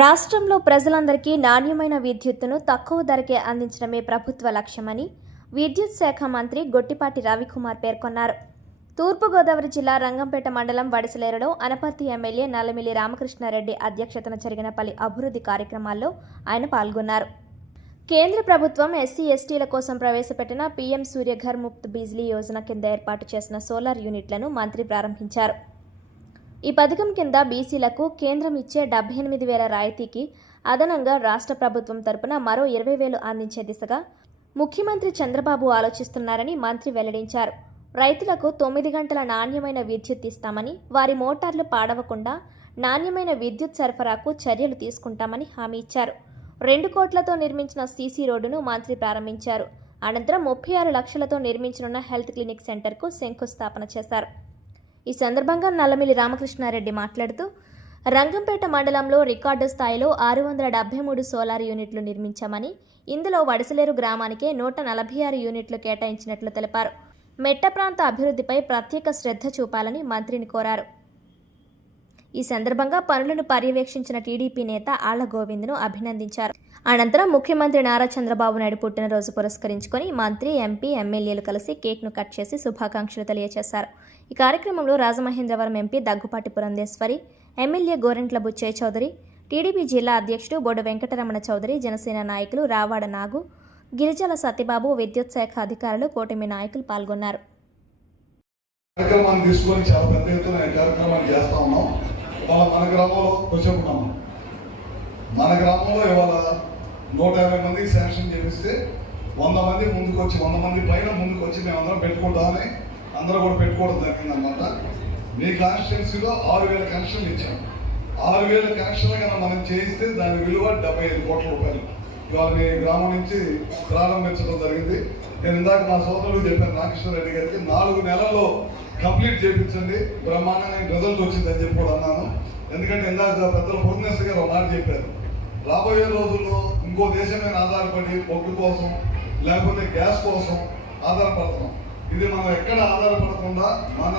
రాష్ట్రంలో ప్రజలందరికీ నాణ్యమైన విద్యుత్తును తక్కువ ధరకే అందించడమే ప్రభుత్వ లక్ష్యమని విద్యుత్ శాఖ మంత్రి గొట్టిపాటి రవికుమార్ పేర్కొన్నారు. తూర్పుగోదావరి జిల్లా రంగంపేట మండలం వడిసలేరులో అనపర్తి ఎమ్మెల్యే నల్లమిల్లి రామకృష్ణారెడ్డి అధ్యక్షతన జరిగిన పలు అభివృద్ధి కార్యక్రమాల్లో ఆయన పాల్గొన్నారు. కేంద్ర ప్రభుత్వం ఎస్సీ ఎస్టీల కోసం ప్రవేశపెట్టిన పీఎం సూర్యఘర్ ముఫ్త్ బిజ్లీ యోజన కింద ఏర్పాటు చేసిన సోలార్ యూనిట్లను మంత్రి ప్రారంభించారు. ఈ పథకం కింద బీసీలకు కేంద్రం ఇచ్చే 78,000 రాయితీకి అదనంగా రాష్ట్ర ప్రభుత్వం తరపున మరో 20,000 అందించే దిశగా ముఖ్యమంత్రి చంద్రబాబు ఆలోచిస్తున్నారని మంత్రి వెల్లడించారు. రైతులకు 9 గంటల నాణ్యమైన విద్యుత్ ఇస్తామని, వారి మోటార్లు పాడవకుండా నాణ్యమైన విద్యుత్ సరఫరాకు చర్యలు తీసుకుంటామని హామీ ఇచ్చారు. 2 కోట్లతో నిర్మించిన సీసీ రోడ్డును మంత్రి ప్రారంభించారు. అనంతరం 36 లక్షలతో నిర్మించనున్న హెల్త్ క్లినిక్ సెంటర్కు శంకుస్థాపన చేశారు. ఈ సందర్భంగా నల్లమిల్లి రామకృష్ణారెడ్డి మాట్లాడుతూ, రంగంపేట మండలంలో రికార్డు స్థాయిలో 673 సోలార్ యూనిట్లు నిర్మించామని, ఇందులో వడిసలేరు గ్రామానికే 146 యూనిట్లు కేటాయించినట్లు తెలిపారు. మెట్ట ప్రాంత అభివృద్ధిపై ప్రత్యేక శ్రద్ధ చూపాలని మంత్రిని కోరారు. ఈ సందర్భంగా పనులను పర్యవేక్షించిన టీడీపీ నేత ఆళ్ల గోవింద్ను అభినందించారు. అనంతరం ముఖ్యమంత్రి నారా చంద్రబాబు నాయుడు పుట్టినరోజు పురస్కరించుకొని మంత్రి, ఎంపీ, ఎమ్మెల్యేలు కలిసి కేక్ను కట్ చేసి శుభాకాంక్షలు తెలియజేశారు. ఈ కార్యక్రమంలో Rajamahendravaram MP Daggubati Purandeswari, MLA Gorantla Butchaiah Chowdary, TDP జిల్లా అధ్యక్షుడు బొడ్డు వెంకటరమణ చౌదరి, జనసేన నాయకులు రావాడ నాగు, గిరిజల సత్యబాబు, విద్యుత్ శాఖ అధికారులు, కూటమి నాయకులు పాల్గొన్నారు. మన గ్రామంలో ఇవాళ 150 మందికి శాంక్షన్ చేపిస్తే 100 మంది ముందుకు వచ్చి 100 మంది పైన ముందుకు వచ్చి మేమందరం పెట్టుకుంటామని అందరూ కూడా పెట్టుకోవడం జరిగిందన్నమాట. మీ కాన్స్టిట్యున్సీలో 6,000 కనెక్షన్లు ఇచ్చాం. 6,000 కనెక్షన్లు కన్నా మనం చేయిస్తే దాని విలువ 75 కోట్ల రూపాయలు ఇవాళ మీ గ్రామం నుంచి ప్రారంభించడం జరిగింది. నేను ఇందాక మా సోదరుడు చెప్పాను రామకృష్ణారెడ్డి గారికి 4 నెలల్లో కంప్లీట్ చేయించండి, బ్రహ్మాండంగా రిజల్ట్ వచ్చిందని చెప్పి కూడా అన్నాను. ఎందుకంటే ఇందాక పెద్దల పురంధేశ్వరి గారు ఒక మాట చెప్పారు, రాబోయే రోజుల్లో ఇంకో దేశం మీద ఆధారపడి బొగ్గు కోసం లేకపోతే గ్యాస్ కోసం ఆధారపడుతున్నాం. ఇది మనం ఎక్కడ ఆధారపడకుండా మన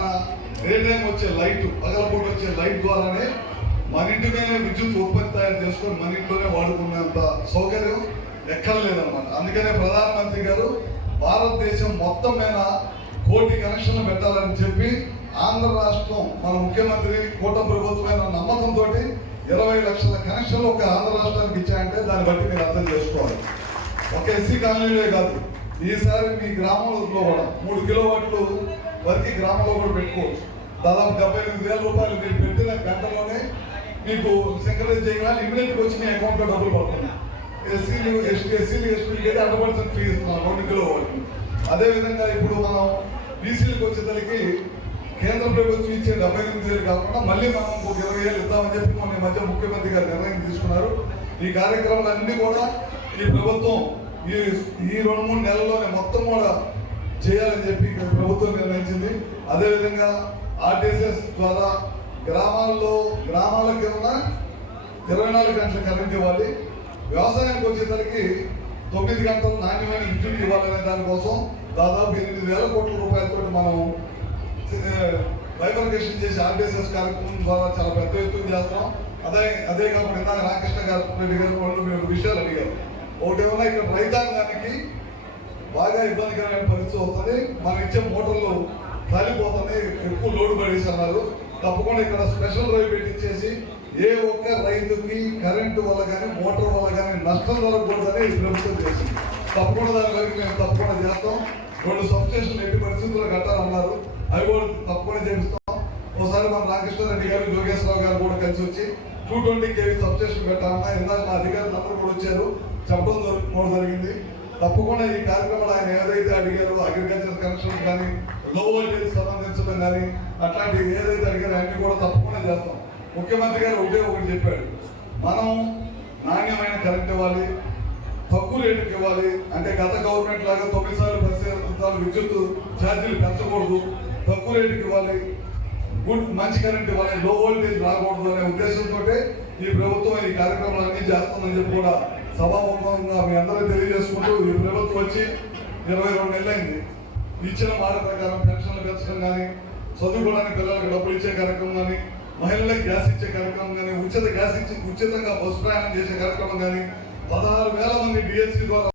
డే టైం వచ్చే లైట్, పగలపూట వచ్చే లైట్ ద్వారానే మన ఇంటి మీదే విద్యుత్ ఉత్పత్తి తయారు చేసుకొని మన ఇంట్లోనే వాడుకునేంత సౌకర్యం ఎక్కడ లేదన్నమాట. అందుకనే ప్రధానమంత్రి గారు భారతదేశం మొత్తం మీద 1 కోటి కనెక్షన్లు పెట్టాలని చెప్పి ఆంధ్ర రాష్ట్రం మన ముఖ్యమంత్రి కూటమి ప్రభుత్వమైన నమ్మకంతో 20 లక్షల కనెక్షన్లు ఒక ఆంధ్ర రాష్ట్రానికి ఇచ్చాయంటే దాన్ని బట్టి మీరు అర్థం చేసుకోవాలి. ఒక ఎస్సీ కాలనీలే కాదు, ఈసారి మీ గ్రామంలో కూడా 3 కిలోవాట్లు వరకు గ్రామంలో కూడా పెట్టుకోవచ్చు. దాదాపు 78,000 రూపాయలు మీరు పెట్టిన గంటలోనే మీకు సింక్రనైజ్ చేయగానే ఇమీడియట్గా వచ్చి మీ అకౌంట్లో డబ్బులు పడుతున్నాయి. ఎస్సీలు ఎస్టీలకి అయితే 100% ఫీ ఇస్తున్నాం 2 కిలోవాట్లు. అదేవిధంగా ఇప్పుడు మనం బీసీలకు వచ్చేసరికి కేంద్ర ప్రభుత్వం ఇచ్చే 78,000 కాకుండా మళ్ళీ మనం ఒక 20,000 ఇద్దామని చెప్పి మన మధ్య ముఖ్యమంత్రి గారు నిర్ణయం తీసుకున్నారు. ఈ కార్యక్రమాలన్నీ కూడా ఈ ప్రభుత్వం ఈ 2-3 నెలల్లోనే మొత్తం కూడా చేయాలని చెప్పి ప్రభుత్వం నిర్ణయించింది. అదేవిధంగా ఆర్టీసీఎస్ ద్వారా గ్రామాలకి ఉన్న 24 గంటల కరెంట్ ఇవ్వాలి. వ్యవసాయానికి వచ్చేసరికి 9 గంటలు నాణ్యమైన విద్యుత్ ఇవ్వాలనే దానికోసం దాదాపు 8,000 కోట్ల రూపాయలతో మనం బైఫర్కేషన్ చేసి ఆర్టీసీఎస్ కార్యక్రమం ద్వారా చాలా పెద్ద ఎత్తున చేస్తున్నాం. అదే కాకుండా ఇందాక రామకృష్ణారెడ్డి గారు వాళ్ళు మీరు విషయాలు అడిగారు. ఒకటేమన్నా ఇక్కడ రైతాంగానికి బాగా ఇబ్బందికరమైన పరిస్థితి వస్తుంది, మనం ఇచ్చే మోటార్లు కాలిపోతుంది, ఎక్కువ లోడ్ పడేసి అన్నారు. తప్పకుండా ఇక్కడ స్పెషల్ డ్రైవ్ పెట్టించేసి ఏ ఒక్క రైతుకి కరెంటు వల్ల కానీ మోటార్ వల్ల కానీ నష్టం జరగకూడదని ప్రభుత్వం చేసింది. తప్పకుండా దాని వరకు మేము తప్పకుండా చేస్తాం. 2 సబ్స్టేషన్లు ఎట్టి పరిస్థితుల్లో కట్టాలన్నారు, అవి కూడా తప్పకుండా చేపిస్తాం. ఒకసారి మన రామకృష్ణారెడ్డి గారు, జోగేశ్వరరావు గారు కూడా కలిసి వచ్చి 220 kV సబ్స్టేషన్ పెట్టాలన్నా ఇందాక మా అధికారులు అందరూ కూడా వచ్చారు, చెప్పడం కూడా జరిగింది. తప్పకుండా ఈ కార్యక్రమాలు ఆయన ఏదైతే అడిగారో అగ్రికల్చర్ కనెక్షన్ కానీ లో వోల్టేజ్ సంబంధించడం కానీ అట్లాంటి ఏదైతే అడిగారో అన్ని కూడా తప్పకుండా చేస్తాం. ముఖ్యమంత్రి గారు ఒకటి చెప్పాడు, మనం నాణ్యమైన కరెంట్ ఇవ్వాలి, తక్కువ రేటుకి ఇవ్వాలి. అంటే గత గవర్నమెంట్ లాగా 9 సార్లు 10 సార్లు విద్యుత్ ఛార్జీలు పెంచకూడదు, తక్కువ రేటుకి ఇవ్వాలి, మంచి కరెంట్ ఇవ్వాలి, లో వోల్టేజ్ రాకూడదు అనే ఉద్దేశంతో ఈ ప్రభుత్వం ఈ కార్యక్రమాలన్నీ చేస్తుందని చెప్పి కూడా సభాముఖంగా మీ అందరూ తెలియజేసుకుంటూ, ఈ ప్రభుత్వం వచ్చి 22 నెలలు అయింది. ఇచ్చిన మాట ప్రకారం పెన్షన్లు పెంచడం కానీ, చదువుకోవడానికి పిల్లలకు డబ్బులు ఇచ్చే కార్యక్రమం కానీ, మహిళలకు గ్యాస్ ఇచ్చే కార్యక్రమం కానీ, ఉచితంగా బస్సు ప్రయాణం చేసే కార్యక్రమం కానీ, 16,000 మంది డిఎస్సి ద్వారా